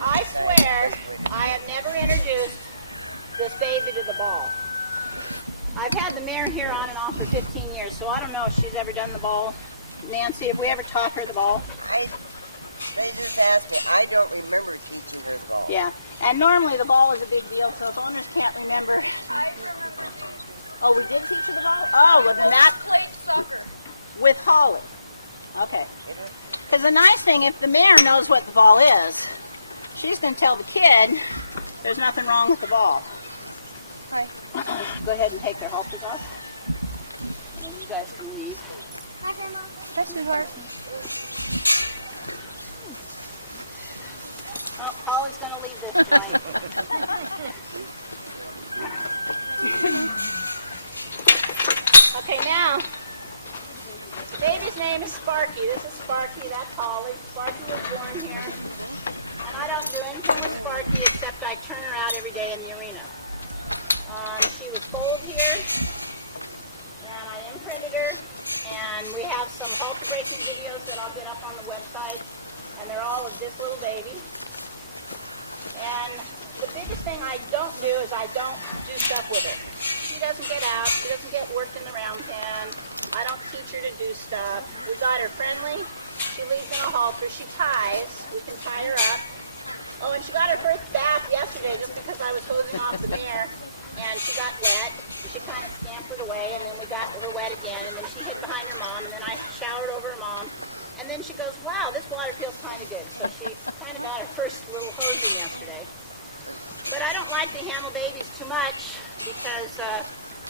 I swear I have never introduced this baby to the ball. I've had the mare here on and off for 15 years, so I don't know if she's ever done the ball. Nancy, have we ever taught her the ball? I don't remember teaching the ball. Yeah, and normally the ball is a big deal, so if owners can't remember. Oh, we did teach her the ball? Oh, well then that's with Holly. Okay. Because the nice thing, if the mare knows what the ball is, she's going to tell the kid there's nothing wrong with the ball. Go ahead and take their halters off. And then you guys can leave. Hi, Grandma. Oh, Holly's going to leave this tonight. Okay, now, the baby's name is Sparky. This is Sparky. That's Holly. Sparky was born here. And I don't do anything with Sparky except I turn her out every day in the arena. She was foaled here, and I imprinted her, and we have some halter breaking videos that I'll get up on the website, and they're all of this little baby. And the biggest thing I don't do is I don't do stuff with her. She doesn't get out. She doesn't get worked in the round pen. I don't teach her to do stuff. We got her friendly. She leaves in a halter. She ties. We can tie her up. Oh, and she got her first bath yesterday just because I was hosing off the mare, and she got wet. She kind of scampered away, and then we got her wet again, and then she hid behind her mom, and then I showered over her mom. And then she goes, wow, this water feels kind of good. So she kind of got her first little hosing yesterday. But I don't like to handle babies too much because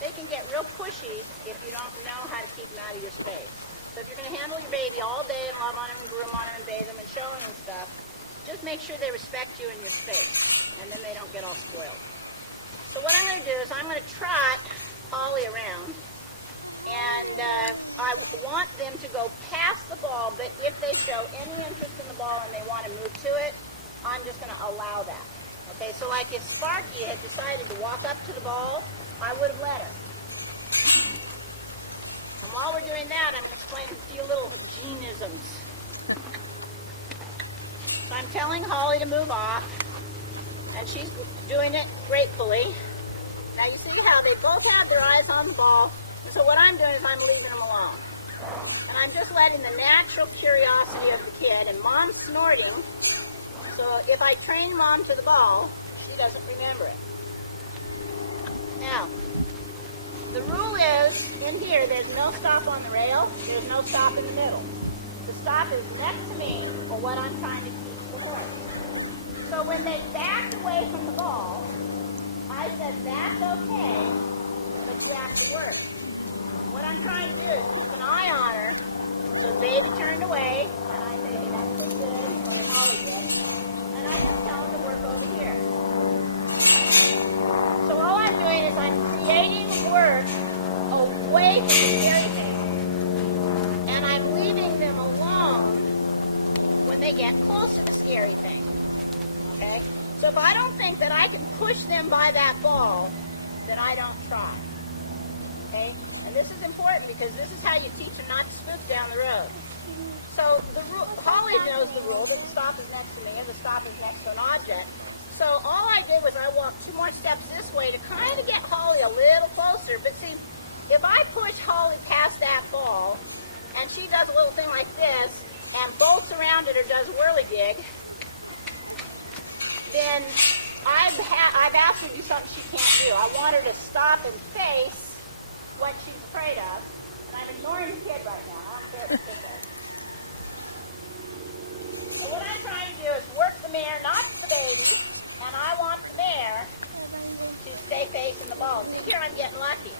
they can get real pushy if you don't know how to keep them out of your space. So if you're going to handle your baby all day and love on him and groom on him and bathe him and show him and stuff, just make sure they respect you and your space, and then they don't get all spoiled. So what I'm going to do is I'm going to trot Holly around. And I want them to go past the ball, but if they show any interest in the ball and they want to move to it, I'm just going to allow that. Okay, so like if Sparky had decided to walk up to the ball, I would have let her. And while we're doing that, I'm going to explain a few little genisms. So I'm telling Holly to move off, and she's doing it gratefully. Now you see how they both have their eyes on the ball. So what I'm doing is I'm leaving them alone. And I'm just letting the natural curiosity of the kid, and Mom's snorting. So if I train Mom to the ball, she doesn't remember it. Now, the rule is, in here, there's no stop on the rail. There's no stop in the middle. The stop is next to me for what I'm trying to teach the horse. So when they backed away from the ball, I said, that's okay, but you have to work. What I'm trying to do is keep an eye on her. So the baby turned away, and I say, hey, that's pretty good, what Holly did. And I just tell him to work over here. So all I'm doing is I'm creating work away from the scary thing. And I'm leaving them alone when they get close to the scary thing. Okay? So if I don't think that I can push them by that ball, then I don't try. Okay? And this is important because this is how you teach them not to spook down the road. So the rule, Holly knows the rule that the stop is next to me and the stop is next to an object. So all I did was I walked 2 more steps this way to kind of get Holly a little closer. But see, if I push Holly past that ball and she does a little thing like this and bolts around it or does whirligig, then I've asked her to do something she can't do. I want her to stop and face what she's afraid of. And I'm ignoring the kid right now. I don't care what the kid does. So what I'm trying to do is work the mare, not the baby, and I want the mare to stay facing the ball. See, here I'm getting lucky.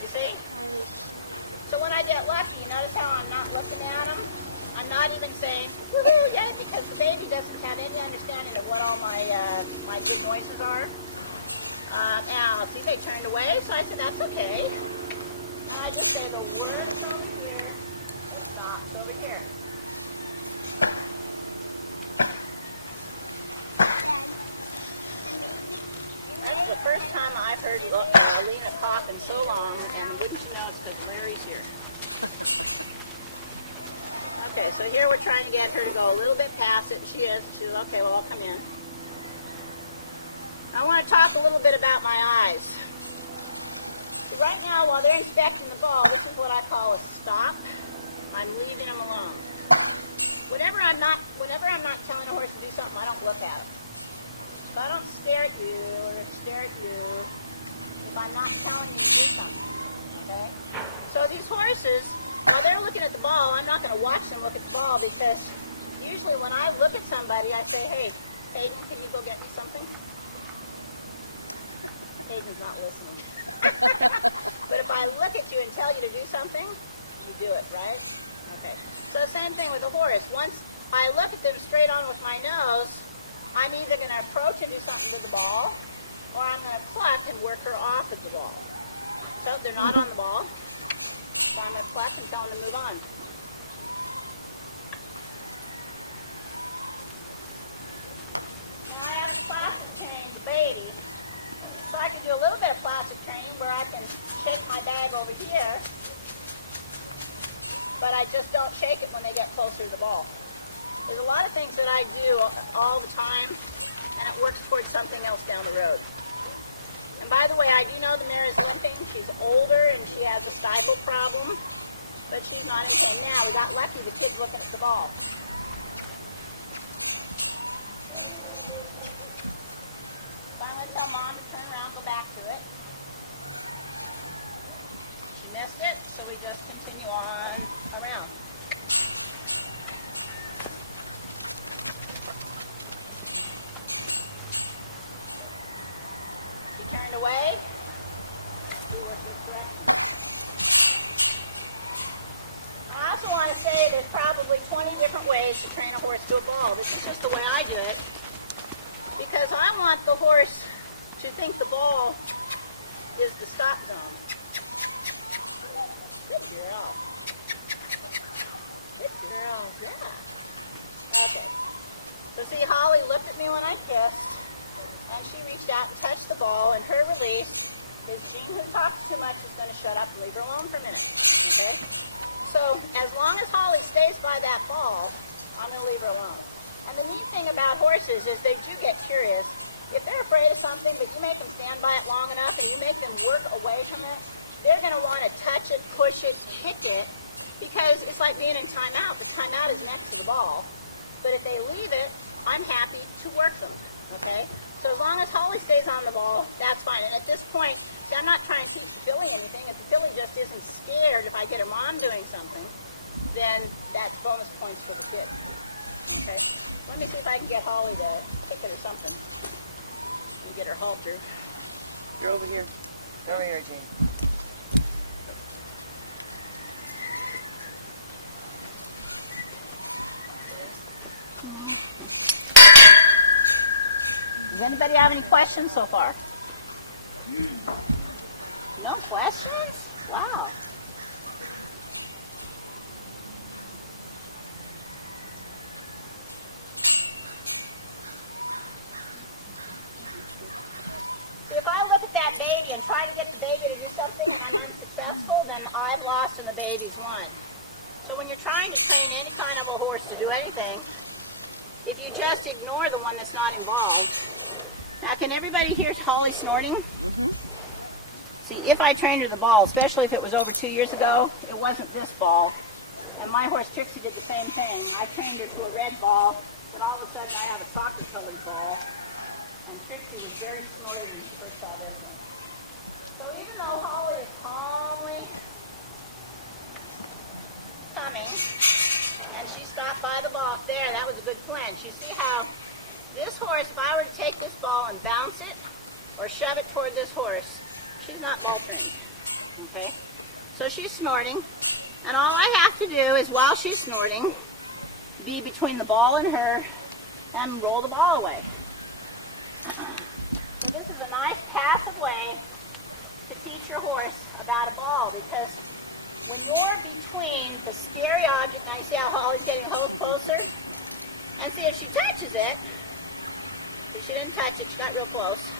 You see? So when I get lucky, you notice how I'm not looking at them? I'm not even saying, woohoo, yay, because the baby doesn't have any understanding of what all my good noises are. Now, see, they turned away, so I said, that's okay. And I just say, the word's over here, the stop's over here. That's the first time I've heard Lena cough in so long, and wouldn't you know, it's because Larry's here. Okay, so here we're trying to get her to go a little bit past it. She is. She's okay, well, I'll come in. I want to talk a little bit about my eyes. See, right now, while they're inspecting the ball, this is what I call a stop. I'm leaving them alone. Whenever I'm not telling a horse to do something, I don't look at him. So I don't stare at you or stare at you if I'm not telling you to do something. Okay? So these horses, while they're looking at the ball, I'm not going to watch them look at the ball because usually when I look at somebody, I say, hey, Hayden, can you go get me something? Hayden's not listening. But if I look at you and tell you to do something, you do it, right? Okay. So same thing with a horse. Once I look at them straight on with my nose, I'm either going to approach and do something to the ball, or I'm going to cluck and work her off of the ball. So they're not on the ball, so I'm going to cluck and tell them to move on. Now I have a plastic trained baby, so I can do a little bit of plastic training where I can shake my bag over here, but I just don't shake it when they get closer to the ball. There's a lot of things that I do all the time, and it works towards something else down the road. And by the way, I do know the mare is limping. She's older and she has a stifle problem, but she's not in pain now. We got lucky, the kid's looking at the ball. So I'm going to tell Mom to turn around, go back to it. She missed it, so we just continue on around. She turned away. We work this direction. I also want to say there's probably 20 different ways to train a horse to a ball. This is just the way I do it because I want the horse to think the ball is the stop zone. Good girl. Good girl, yeah. Okay. So see, Holly looked at me when I kissed, and she reached out and touched the ball, and her release is Jean, who talks too much, is going to shut up and leave her alone for a minute. Okay? So as long as Holly stays by that ball, I'm going to leave her alone. And the neat thing about horses is they do get curious. If they're afraid of something, but you make them stand by it long enough and you make them work away from it, they're going to want to touch it, push it, kick it, because it's like being in timeout. The timeout is next to the ball. But if they leave it, I'm happy to work them. Okay? So as long as Holly stays on the ball, that's fine. And at this point, I'm not trying to teach the filly anything. If the filly just isn't scared if I get her mom doing something, then that's bonus points for the kid. Okay? Let me see if I can get Holly to kick it or something. And get her haltered. You're over here. Over here, Jean. Does anybody have any questions so far? No questions? Wow. See, if I look at that baby and try to get the baby to do something and I'm unsuccessful, then I've lost and the baby's won. So when you're trying to train any kind of a horse to do anything, if you just ignore the one that's not involved. Now, can everybody hear Holly snorting? See, if I trained her the ball, especially if it was over 2 years ago, it wasn't this ball. And my horse Trixie did the same thing. I trained her to a red ball, but all of a sudden I have a soccer-colored ball. And Trixie was very snorty when she first saw this one. So even though Holly is calmly coming, and she stopped by the ball there, that was a good clinch. You see how this horse, if I were to take this ball and bounce it or shove it toward this horse, she's not ball trained. Okay? So she's snorting, and all I have to do is, while she's snorting, be between the ball and her and roll the ball away. So this is a nice passive way to teach your horse about a ball, because when you're between the scary object, now you see how Holly's getting a hose closer? And see, if she touches it, if she didn't touch it, she got real close.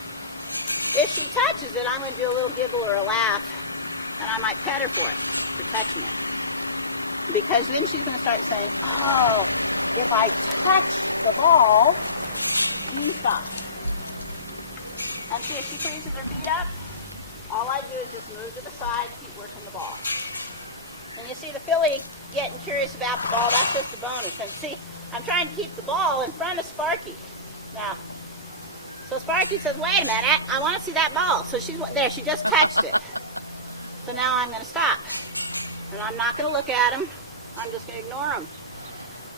If she touches it, I'm going to do a little giggle or a laugh, and I might pet her for it, for touching it. because then she's going to start saying, oh, if I touch the ball, you stop. And see, if she freezes her feet up, all I do is just move to the side, keep working the ball. And you see the filly getting curious about the ball, that's just a bonus. And see, I'm trying to keep the ball in front of Sparky. Now, so Sparky says, wait a minute, I want to see that ball. So she's there, she just touched it. So now I'm going to stop. And I'm not going to look at him, I'm just going to ignore him.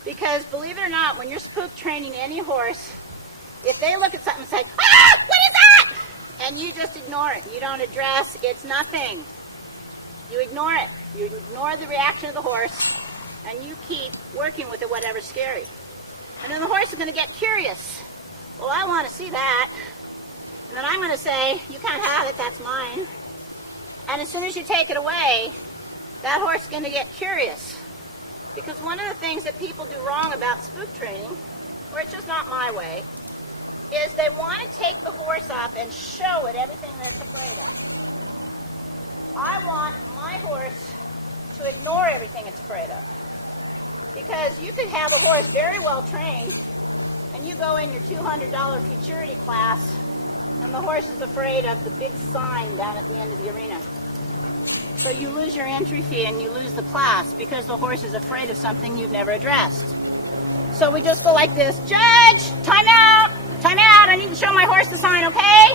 Because believe it or not, when you're spook training any horse, if they look at something and say, ah, what is that? And you just ignore it. You don't address, it's nothing. You ignore it. You ignore the reaction of the horse, and you keep working with it, whatever's scary. And then the horse is going to get curious. Well, I want to see that. And then I'm going to say, you can't have it, that's mine. And as soon as you take it away, that horse is going to get curious. Because one of the things that people do wrong about spook training, or it's just not my way, is they want to take the horse up and show it everything that it's afraid of. I want my horse to ignore everything it's afraid of. Because you could have a horse very well trained, and you go in your $200 futurity class, and the horse is afraid of the big sign down at the end of the arena. So you lose your entry fee and you lose the class because the horse is afraid of something you've never addressed. So we just go like this, Judge, time out, I need to show my horse the sign, okay?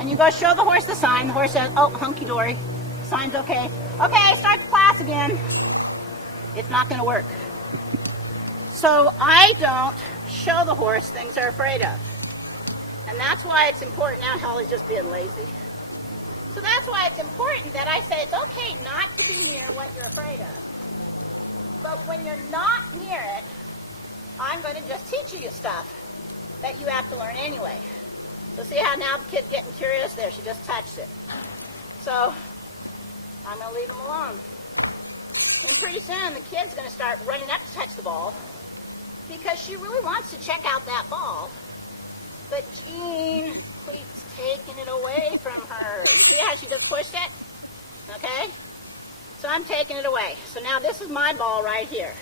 And you go show the horse the sign, the horse says, oh, hunky-dory, sign's okay. Okay, start the class again. It's not gonna work. So I don't show the horse things they're afraid of. And that's why it's important, now Holly's just being lazy. So that's why it's important that I say it's okay not to be near what you're afraid of. But when you're not near it, I'm going to just teach you stuff that you have to learn anyway. So see how now the kid's getting curious? There, she just touched it. So I'm going to leave him alone. And pretty soon the kid's going to start running up to touch the ball because she really wants to check out that ball. But Jean keeps taking it away from her. You see how she just pushed it? Okay? So I'm taking it away. So now this is my ball right here.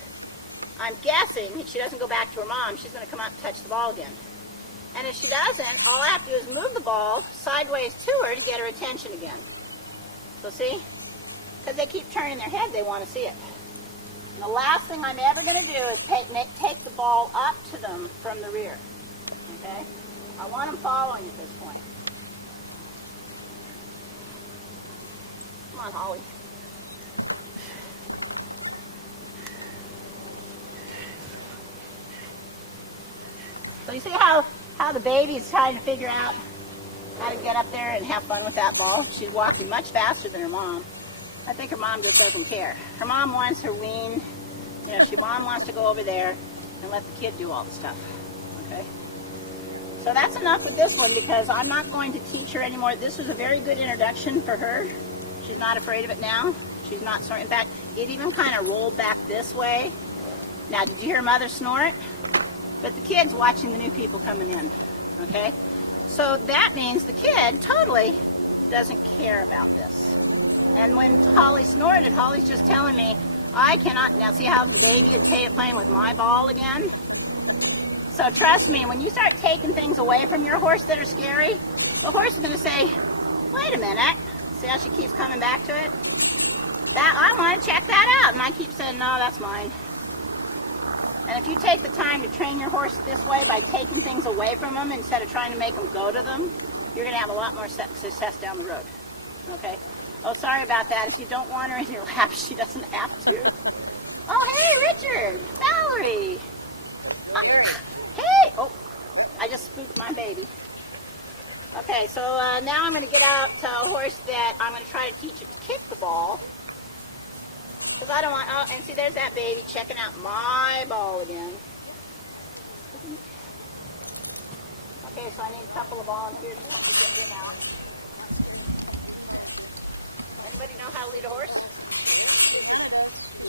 I'm guessing if she doesn't go back to her mom, she's going to come up and touch the ball again. And if she doesn't, all I have to do is move the ball sideways to her to get her attention again. So see? Because they keep turning their head, they want to see it. And the last thing I'm ever going to do is take the ball up to them from the rear. Okay? I want them following at this point. Come on, Holly. So you see how the baby's trying to figure out how to get up there and have fun with that ball? She's walking much faster than her mom. I think her mom just doesn't care. Her mom wants her wean. You know, mom wants to go over there and let the kid do all the stuff. Okay? So that's enough with this one because I'm not going to teach her anymore. This was a very good introduction for her. She's not afraid of it now. She's not snorting. In fact, it even kind of rolled back this way. Now, did you hear Mother snort? But the kid's watching the new people coming in, okay? So that means the kid totally doesn't care about this. And when Holly snorted, Holly's just telling me, I cannot, now see how the baby is playing with my ball again? So trust me, when you start taking things away from your horse that are scary, the horse is going to say, wait a minute. See how she keeps coming back to it? I want to check that out. And I keep saying, no, that's mine. And if you take the time to train your horse this way by taking things away from them instead of trying to make them go to them, you're going to have a lot more success down the road. Okay? Oh, sorry about that. If you don't want her in your lap, she doesn't have to. Oh, hey, Richard. Valerie. Hey. Oh, I just spooked my baby. Okay, so now I'm going to get out a horse that I'm going to try to teach it to kick the ball. Because I don't want, oh, and see, there's that baby checking out my ball again. Okay, so I need a couple of volunteers to help me get him out. Anybody know how to lead a horse?